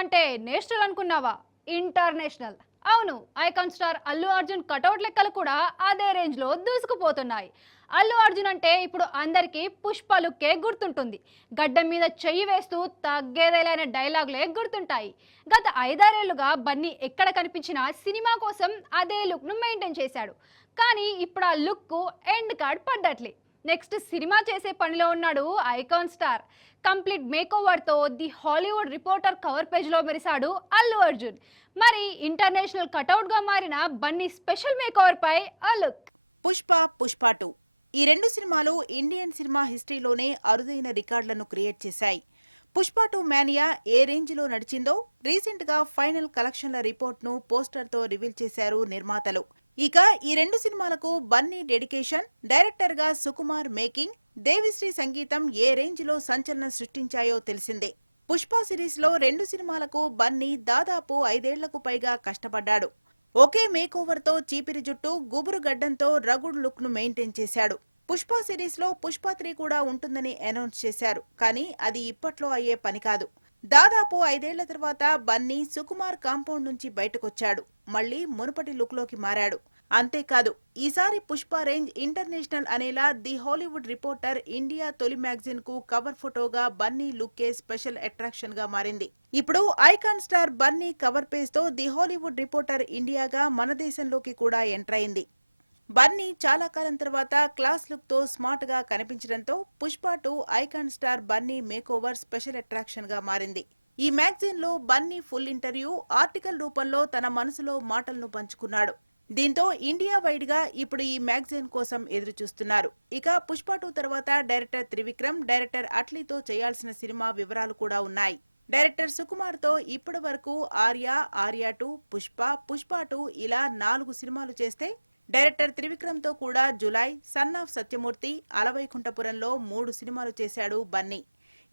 అంటే నేషనల్ అనుకున్నావా? ఇంటర్నేషనల్. అవును, icon star Allu Arjun cutout లెక్కలు కూడా అదే రేంజ్ లో దూసుకుపోతున్నాయి. అల్లు అర్జున్ అంటే ఇప్పుడు అందరికీ పుష్ప లుక్కే గుర్తుంటుంది. గడ్డం మీద చెయ్యి వేస్తూ తగ్గేదేలైన డైలాగులే గుర్తుంటాయి. గత 5-6 ఏళ్లుగా బన్నీ ఎక్కడ కనిపించినా సినిమా కోసం అదే లుక్ ను మెయింటైన్ చేశాడు. కానీ ఇప్పుడు ఆ లుక్ కు ఎండ్ కార్డ్ పడ్డట్లే. నెక్స్ట్ సినిమా చేసే పనిలో ఉన్నాడు ఐకాన్ స్టార్. కంప్లీట్ మేకోవర్ తో the Hollywood reporter cover page లో మెరిశాడు అల్లు అర్జున్. మరి ఇంటర్నేషనల్ కటౌట్ గా మారిన బన్నీ స్పెషల్ మేకోవర్ పై ఆ లుక్. పుష్ప, పుష్ప 2 ఈ రెండు సినిమాలు ఇండియన్ సినిమా హిస్టరీలోనే అరుదైన రికార్డులను క్రియేట్ చేశాయి. పుష్ప 2 మేనియా ఏ రేంజ్లో నడిచిందో రీసెంట్ గా ఫైనల్ కలెక్షన్ల రిపోర్ట్ ను పోస్టర్ తో రివీల్ చేశారు నిర్మాతలు. ఇక ఈ రెండు సినిమాలకు బన్నీ డెడికేషన్, డైరెక్టర్ గా సుకుమార్ మేకింగ్, దేవిశ్రీ సంగీతం ఏ రేంజ్ లో సంచలనం సృష్టించాయో తెలిసిందే. పుష్ప సిరీస్ లో రెండు సినిమాలకు బన్నీ దాదాపు 5 ఏళ్లకు పైగా కష్టపడ్డాడు. ఒకే మేకోవర్ తో చీపిరి జుట్టు, గుబురు గడ్డంతో రగుడ్ లుక్ ను మెయింటైన్ చేశాడు. పుష్ప సిరీస్ లో పుష్ప 3 కూడా ఉంటుందని అనౌన్స్ చేశారు. కానీ అది ఇప్పట్లో అయ్యే పని కాదు. దాదాపు 5 ఏళ్ల తర్వాత బన్నీ సుకుమార్ కాంపౌండ్ నుంచి బయటకొచ్చాడు. మళ్లీ మునుపటి లుక్ లోకి మారాడు. అంతేకాదు, ఈసారి పుష్ప రేంజ్ ఇంటర్నేషనల్ అనేలా ది హాలీవుడ్ రిపోర్టర్ ఇండియా తొలి మ్యాగజైన్ కు కవర్ ఫోటోగా బన్నీ లుక్కే స్పెషల్ అట్రాక్షన్ గా మారింది. ఇప్పుడు icon star Bunny cover page తో ది హాలీవుడ్ రిపోర్టర్ ఇండియాగా మన దేశంలోకి కూడా ఎంటర్ అయింది. బన్నీ చాలా కాలం తర్వాత క్లాస్ లుక్ తో స్మార్ట్ గా కనిపించడంతో Pushpa 2 icon star Bunny makeover special attraction గా మారింది. ఈ మ్యాగజైన్ లో బన్నీ ఫుల్ ఇంటర్వ్యూ, ఆర్టికల్ రూపంలో తన మనసులో మాటలను పంచుకున్నాడు. దీంతో ఇండియా వైడ్ గా ఇప్పుడు ఈ మ్యాగజైన్ కోసం ఎదురు చూస్తున్నారు. ఇక పుష్ప 2 తర్వాత డైరెక్టర్ త్రివిక్రమ్, డైరెక్టర్ అట్లీతో చేయాల్సిన సినిమా వివరాలు కూడా ఉన్నాయి. డైరెక్టర్ సుకుమార్ తో ఇప్పటి వరకు ఆర్య, ఆర్య 2, పుష్ప, పుష్ప 2 ఇలా 4 సినిమాలు చేస్తే, డైరెక్టర్ త్రివిక్రమ్ తో కూడా జులై, సన్ ఆఫ్ సత్యమూర్తి, అలవైకుంఠపురంలో 3 సినిమాలు చేశాడు బన్నీ.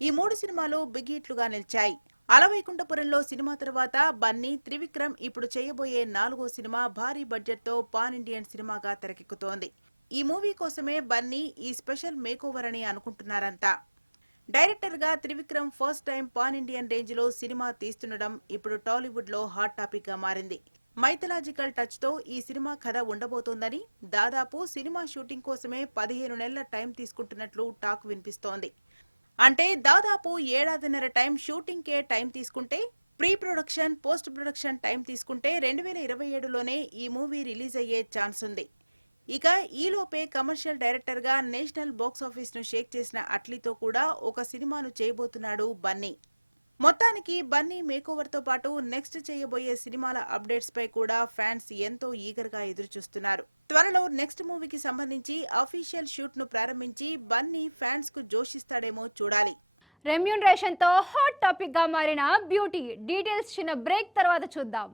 ఈ 3 సినిమాలు బిగ్ హిట్లుగా నిలిచాయి. అలవైకుంఠపురంలో సినిమా తర్వాత బన్నీ, త్రివిక్రమ్ ఇప్పుడు చేయబోయే 4వ సినిమా భారీ బడ్జెట్ తో పాన్ ఇండియన్ సినిమాగా తెరకెక్కుతోంది. ఈ మూవీ కోసమే బన్నీ ఈ స్పెషల్ మేకోవర్ అని అనుకుంటున్నారంతా. డైరెక్టర్ గా Trivikram first time pan Indian range లో సినిమా తీస్తుండడం ఇప్పుడు టాలీవుడ్ లో హాట్ టాపిక్ గా మారింది. మైథలాజికల్ టచ్ తో ఈ సినిమా కథ ఉండబోతోందని, దాదాపు సినిమా షూటింగ్ కోసమే 15 నెలల టైం తీసుకుంటున్నట్లు టాక్ వినిపిస్తోంది. అంటే దాదాపు 1.5 టైం షూటింగ్ కే టైం తీసుకుంటే, pre production, post production time తీసుకుంటే 2027లోనే ఈ మూవీ రిలీజ్ అయ్యే ఛాన్స్ ఉంది. ఇక ఈలోపే కమర్షియల్ డైరెక్టర్ గా నేషనల్ బాక్సాఫీస్ ను షేక్ చేసిన అట్లీతో కూడా ఒక సినిమాను చేయబోతున్నాడు బన్నీ. మొత్తానికి బన్నీ మేకోవర్ తో పాటు నెక్స్ట్ చేయబోయే సినిమాల అప్డేట్స్ పై కూడా ఫ్యాన్స్ ఎంతో ఈగర్ గా ఎదురుచూస్తున్నారు. త్వరలో నెక్స్ట్ మూవీకి సంబంధించి అఫీషియల్ షూట్ ను ప్రారంభించి బన్నీ ఫ్యాన్స్ కు జోషిస్తాడేమో చూడాలి. రెమ్యూనరేషన్ తో హాట్ టాపిక్ గా మారిన బ్యూటీ డీటెయిల్స్ చిన్న బ్రేక్ తర్వాత చూద్దాం.